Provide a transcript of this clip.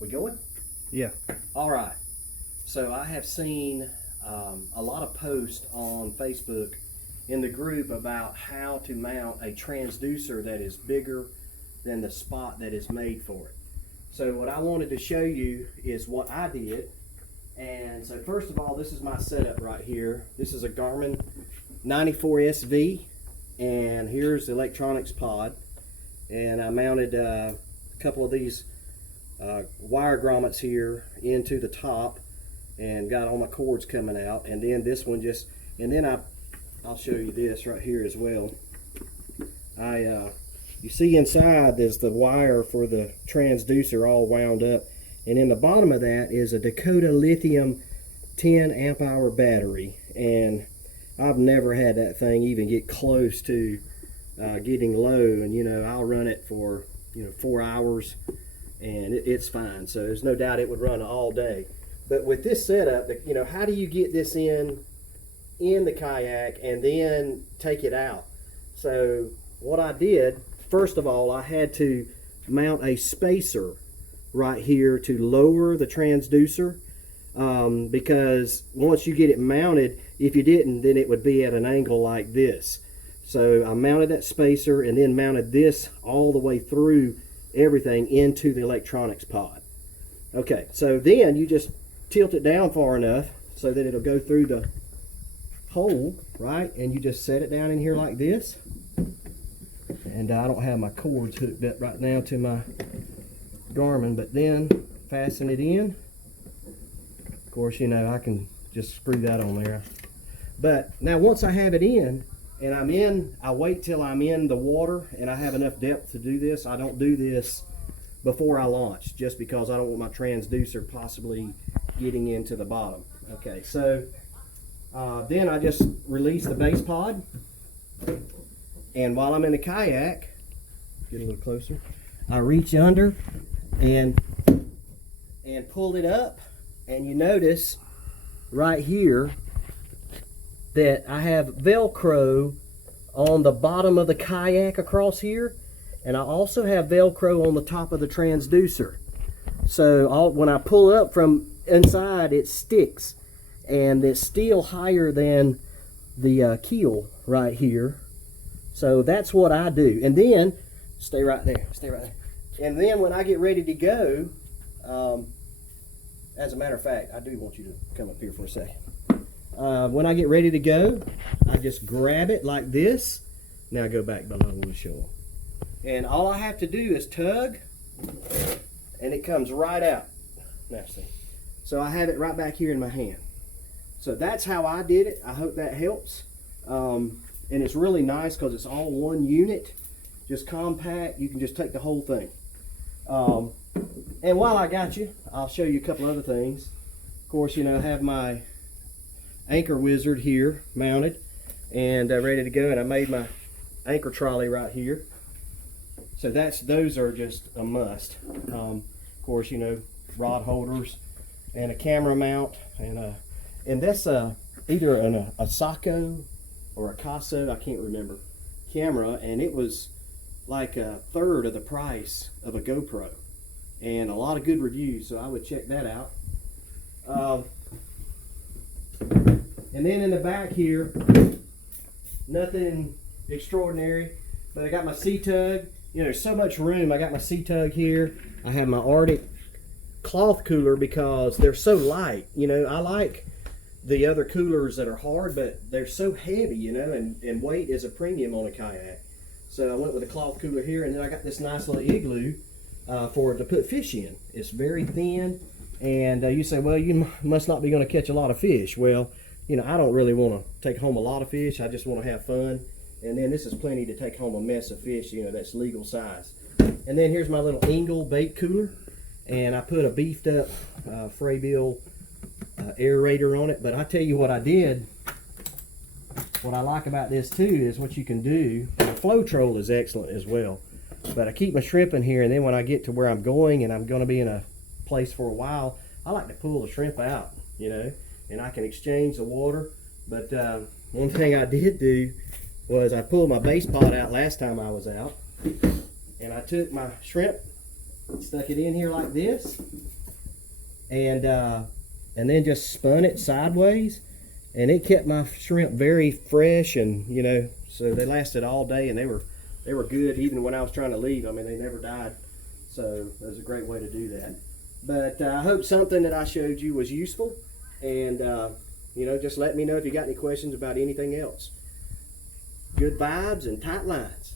We going? Yeah. All right. So I have seen a lot of posts on Facebook in the group about how to mount a transducer that is bigger than the spot that is made for it. So what I wanted to show you is what I did. And so first of all, this is my setup right here. This is a Garmin 94SV, and here's the electronics pod. And I mounted a couple of these wire grommets here into the top and got all my cords coming out, and then this one just, and then I'll show you this right here as well. You see inside there's the wire for the transducer all wound up, and in the bottom of that is a Dakota lithium 10 amp hour battery, and I've never had that thing even get close to getting low, and you know, I'll run it for 4 hours and it's fine. So there's no doubt it would run all day. But with this setup, how do you get this in the kayak and then take it out? So what I did, first of all, I had to mount a spacer right here to lower the transducer, because once you get it mounted, if you didn't, then it would be at an angle like this. So I mounted that spacer and then mounted this all the way through everything into the electronics pod. Okay, so then you just tilt it down far enough so that it'll go through the hole, right? And you just set it down in here like this. And I don't have my cords hooked up right now to my Garmin, but then fasten it in. Of course, I can just screw that on there. But now once I have it in, and I wait till I'm in the water and I have enough depth to do this. I don't do this before I launch, just because I don't want my transducer possibly getting into the bottom. Okay, so then I just release the base pod, and while I'm in the kayak, get a little closer, I reach under and pull it up, and you notice right here that I have Velcro on the bottom of the kayak across here, and I also have Velcro on the top of the transducer. So when I pull up from inside, it sticks, and it's still higher than the keel right here. So that's what I do. And then, stay right there. And then when I get ready to go, as a matter of fact, I do want you to come up here for a second. When I get ready to go, I just grab it like this. Now go back below, I want to show them. And all I have to do is tug, and it comes right out. Now see. So I have it right back here in my hand. So that's how I did it. I hope that helps. And it's really nice because it's all one unit, just compact. You can just take the whole thing. And while I got you, I'll show you a couple other things. Of course, I have my Anchor Wizard here mounted and ready to go, and I made my anchor trolley right here. So those are just a must. Of course, rod holders and a camera mount, and that's either a Sako or a Caso, I can't remember, camera, and it was like a third of the price of a GoPro, and a lot of good reviews, so I would check that out. And then in the back here, nothing extraordinary, but I got my C-Tug. There's so much room. I got my C-Tug here. I have my Arctic cloth cooler because they're so light. I like the other coolers that are hard, but they're so heavy, and weight is a premium on a kayak. So I went with a cloth cooler here, and then I got this nice little igloo to put fish in. It's very thin, and you say, well, you must not be going to catch a lot of fish. Well, I don't really want to take home a lot of fish. I just want to have fun. And then this is plenty to take home a mess of fish, that's legal size. And then here's my little Engel bait cooler. And I put a beefed up Frabill aerator on it. But I tell you what I did. What I like about this too is what you can do. The Floetrol is excellent as well. But I keep my shrimp in here, and then when I get to where I'm going and I'm going to be in a place for a while, I like to pull the shrimp out, and I can exchange the water. But one thing I did do was I pulled my base pod out last time I was out, and I took my shrimp Stuck it in here like this, and then just spun it sideways, and it kept my shrimp very fresh, and you know, so they lasted all day, and they were good even when I was trying to leave. I mean, they never died. So that was a great way to do that. But I hope something that I showed you was useful, and you know, just let me know if you got any questions about anything else. Good vibes and tight lines.